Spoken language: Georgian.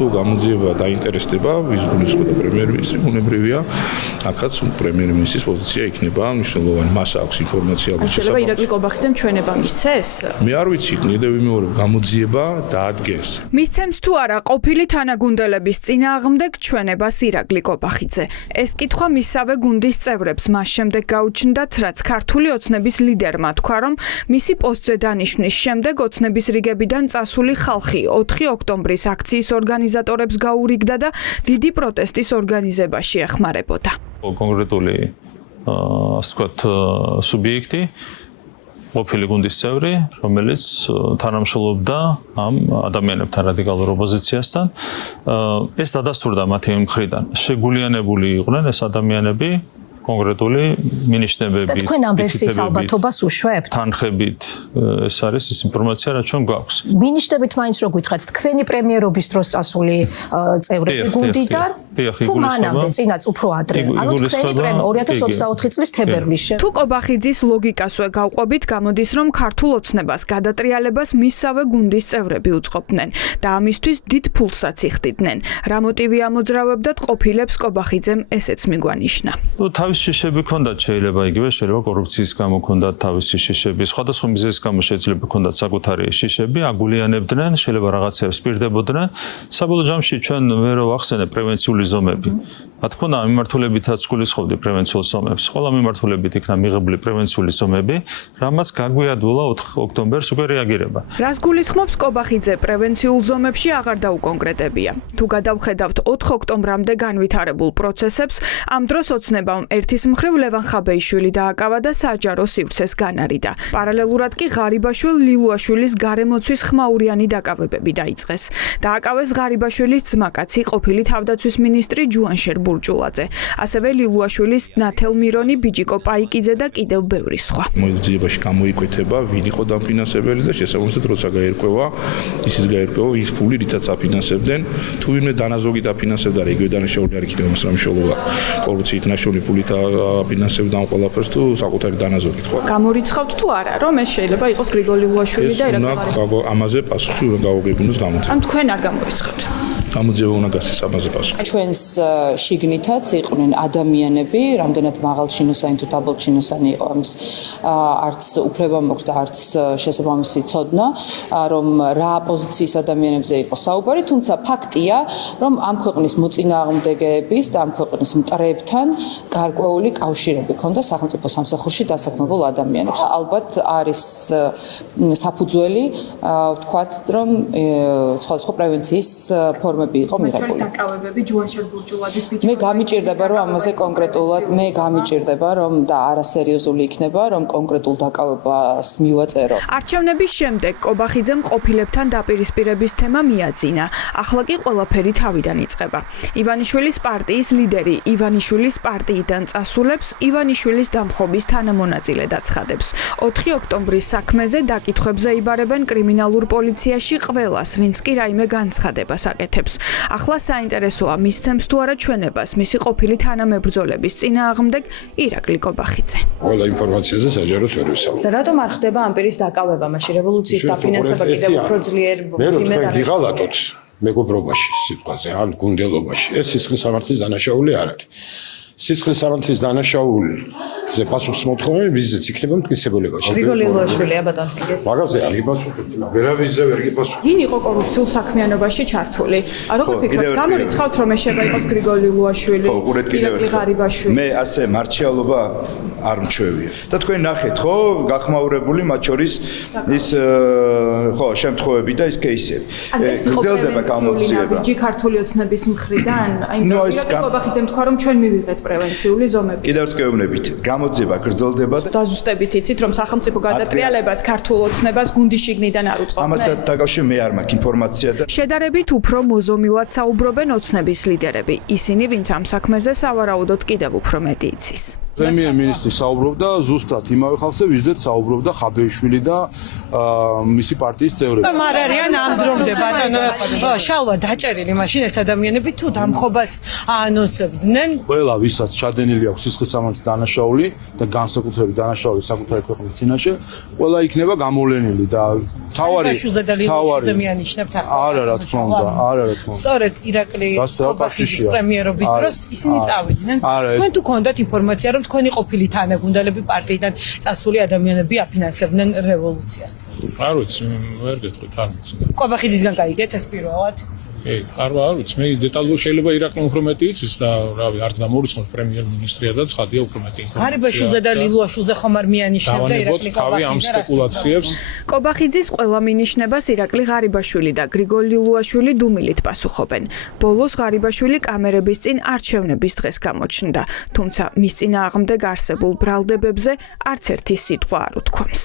თუ გამოძიება დაინტერესდება, ვის გულისხმობდა პრემიერ-მინისტრი, უნებრივია, აქაც პრემიერ-მინისტრის პოზიცია იქნება მნიშვნელოვანი. მას აქვს ინფორმაცია ალბათ შეიძლება ირაკლი კობახიძემ ჩვენება მისცეს? მე არ ვიცი, კიდევ ვიმეორებ, გამოძიება დაადგენს. მისცემს თუ არა ყოფილი თანაგუნდელების წინააღმდეგ ჩვენებას ირაკლი კობახიძე. ეს კითხვა მისსავე გუნდის წევრებს მას შემდეგ გაუჩნდათ, რაც ქართული ოცნების ლიდერმა თქვა, რომ მისი პოსტზე დანიშვნის შემდეგ ოცნების რიგებიდან წასული ხალხი 4 ოქტომბრის აქციის ორგანიზატორებს გაურიგდა და დიდი პროტესტის ორგანიზებაში ეხმარებოდა. კონკრეტული სუბიექტი ყოფილი გუნდის წევრი, რომელიც თანამშრომლობდა ამ ადამიანებთან რადიკალურ ოპოზიციასთან, ეს დადასტურდა მათი მხრიდან. შეგულიანებული იყვნენ ეს ადამიანები კონკრეტული მინიშნებებით. თქვენ ამ ვერსიის ალბათობას უშვებთ? თანხებით ეს არის ის ინფორმაცია, რაც ჩვენ გვაქვს. მინიშნებით მაინც რო გითხრათ, თქვენი პრემიერობის დროს წასული წევრები გუნდიდან თუ მანამდე წინაც უფრო ადრე. ანუ თქვენი 2024 წლის თებერვლისში. თუ კობახიძის ლოგიკას ვეგავყვებით, გამოდის, რომ ქართულ ოცნებას გადატრიალებას მისსავე გუნდის წევრები უწყობდნენ და ამისთვის დიდ ფულსაც იხდიდნენ. რა მოტივი ამოძრავებდათ ყოფილებს კობახიძემ ესეც მიგვანიშნა. თავის შიშები ქონდათ შეიძლება იგივე შეიძლება კორუფციის გამო ქონდათ თავისი შიშები სხვადასხვა მიზეზის გამო შეიძლება ქონდათ საკუთარი შიშები აგულიანებდნენ შეიძლება რაღაცებს პირდებოდნენ საბოლოო ჯამში ჩვენ ვერ ვახსენებ პრევენციული ზომები რა თქმა უნდა მიმართულებითაც გულისხმობდი პრევენციულ ზომებს ყველა მიმართულებით იქნა მიღებული პრევენციული ზომები რამაც გაგვიადვილა 4 ოქტომბერს უკვე რეაგირება რას გულისხმობს კობახიძე პრევენციულ ზომებში აღარ დაუკონკრეტებია თუ გადავხედავთ 4 ოქტომბრამდე განვითარებულ პროცესებს ამ დროს ოცნებამ ერთის მხრივ ლევან ხაბეიშვილი დააკავა და საჯარო სივრცეს განარიდა. პარალელურად კი ღარიბაშვილ ლილუაშვილის გარემოცვის ხმაურიანი დაკავებები დაიწყეს. დააკავეს ღარიბაშვილის ძმაკაცი ყოფილი თავდაცვის მინისტრი ჯუანშერ ბურჯულაძე. ასევე ლილუაშვილის ნათელ მირონი, ბიჯიკო პაიკიძე და კიდევ ბევრი სხვა. მოძიებაში გამოიკვეთება, ვინ იყო დამფინანსებელი და შესაბამისად როცა გაერკვევა, ისიც გაერკვევა ის ფული, რითაც აფინანსებდნენ. თუ ვინმე დანაზოგი დაფინანსებდა, რეგიო დანაშაული არ იქნება მას რამშეულობა. კორუფციით ნაშოვნი ფულით აფინანსებდა ამ ყველაფერს თუ საკუთარი დანაზოგით ხო? გამორიცხავთ თუ არა, რომ ეს შეიძლება იყოს გრიგოლი ლუაშვილი და ირაკლი კობახიძე. ამაზე პასუხი უნდა გავუგებინოს გამოძიება. ამ თქვენ არ გამორიცხავთ. გამოძიება უნდა გასცეს ამაზე პასუხი. ჩვენს შიგნითაც იყვნენ ადამიანები, რამდენად მაღალჩინოსანი თუ დაბალჩინოსანი იყო ამის არც უფლება მოაქვს და არც შესაბამისი ცოდნა, რომ რა პოზიციის ადამიანებზე იყო საუბარი, თუმცა ფაქტია, რომ ამ ქვეყნის მოწინააღმდეგეების და ამ ქვეყნის მტრებთან გარკვეული კავშირები ქონდა სახელმწიფო სამსახურში დასაქმებულ ადამიანებს. ალბათ არის საფუძველი ვთქვათ, რომ სხვადასხვა პრევენციის ფორმები იყო მიღებული. დაკავებები ჯუანშერ ბურჯულაძის ბიჭი. მე გამიჭირდება, რომ ამაზე კონკრეტულად მე გამიჭირდება, რომ და არასერიოზული იქნება, რომ კონკრეტულ დაკავებას მივაწერო. არჩევნების შემდეგ კობახიძემ ყოფილებთან დაპირისპირების თემა მიაძინა. ახლა კი ყველაფერი თავიდან იწყება. ივანიშვილის პარტიის ლიდერი ივანიშვილის პარტიიდან წასულებს ივანიშვილის დამხობის თანამონაწილედ აცხადებს. 4 ოქტომბრის საქმეზე დაკითხვებზე იბარებენ კრიმინალურ პოლიციაში ყველას, ვინც კი რაიმე განცხადებას აკეთებს. ახლა საინტერესოა მისცემს თუ არა ჩვენებას მისი ყოფილი თანამებრძოლების წინააღმდეგ ირაკლი კობახიძე. ყველა ინფორმაციაზე საჯაროდ ვერ ვისაუბრებ. და რატომ არ ხდება ამ პირის დაკავება, მაშინ რევოლუციის დაფინანსება კიდევ უფრო ძლიერ მძიმედ არის. ვიღალატოთ მეგობრობაში, სიტყვაზე, ან გუნდელობაში. ეს სისხლის სამართლის დანაშაული არ არის. სისხლის სამართლის დანაშაულზე პასუხს მოთხოვენ, ვიზიც იქნება მტკიცებულებაში. გრიგოლი ლუაშვილი, ბატონ თიგეს. მაგაზე არ იპასუხებთ, ვერავისზე ვერ იპასუხებთ. ვინ იყო კორუფციულ საქმიანობაში ჩართული? როგორ ფიქრობთ, გამორიცხავთ რომ ეს შეიძლება იყოს გრიგოლი ლუაშვილი, ირაკლი ღარიბაშვილი? მე ასე მარჩიალობა არ მჩვევია. და თქვენ ნახეთ, ხო, გახმაურებული მათ შორის ის ხო, შემთხვევები და ის კეისები. გრძელდება გამოძიება. ბიჭი ქართული ოცნების მხრიდან, აი ირაკლი კობახიძემ თქვა რომ ჩვენ მივიღეთ პრევენციული ზომები. კიდევ ერთ გეუბნებით, გამოძიება გრძელდება და დაზუსტებით იცით რომ სახელმწიფო გადატრიალებას ქართულ ოცნებას გუნდის შიგნიდან არ უწყობდნენ. ამასთან დაკავშირებით მე არ მაქვს ინფორმაცია და შედარებით უფრო მოზომილად საუბრობენ ოცნების ლიდერები, ისინი ვინც ამ საქმეზე სავარაუდოდ კიდევ უფრო მეტი იცის. პრემიერ-მინისტრი საუბრობდა ზუსტად იმავე ხალხზე, ვიზედაც საუბრობდა ხაბეიშვილი და მისი პარტიის წევრები. არ არიან ამ დრომდე ბატონო შალვა დაჭერილი მაშინ ეს ადამიანები თუ დამხობას აანონსებდნენ. ყველა ვისაც ჩადენილი აქვს სისხლის სამართლის დანაშაული და განსაკუთრებით დანაშაული საკუთარი ქვეყნის წინაშე, ყველა იქნება გამოვლენილი და თავარი მიანიშნებთ ახლა. არა რა თქმა უნდა, არა რა თქმა უნდა. სწორედ ირაკლი კობახიძის პრემიერობის დროს ისინი წავიდნენ. თქვენ თუ გქონდათ ინფორმაცია რომ თქვენი ყოფილი თანაგუნდელები პარტიიდან წასული ადამიანები აფინანსებდნენ რევოლუციას. არ ვიცი, ვერ გეტყვით, არ ვიცი. კობახიძისგან გაიგეთ ეს პირველად? არ ვიცი, მე დეტალურად შეიძლება ირაკლი უფრო მეტი იცის და რავი, არ დამორიცხოთ პრემიერ-მინისტრია და ცხადია უფრო მეტი. ღარიბაშვილზე და ლილუაშვილზე ხომ არ მიანიშნებდა ირაკლი კობახიძე ამ სპეკულაციებს. კობახიძის ყველა მინიშნებას ირაკლი ღარიბაშვილი და გრიგოლ ლილუაშვილი დუმილით პასუხობენ. ბოლოს ღარიბაშვილი კამერების წინ არჩევნების დღეს გამოჩნდა, თუმცა მის წინააღმდეგ არსებულ ბრალდებებზე არც ერთი სიტყვა არ უთქვამს.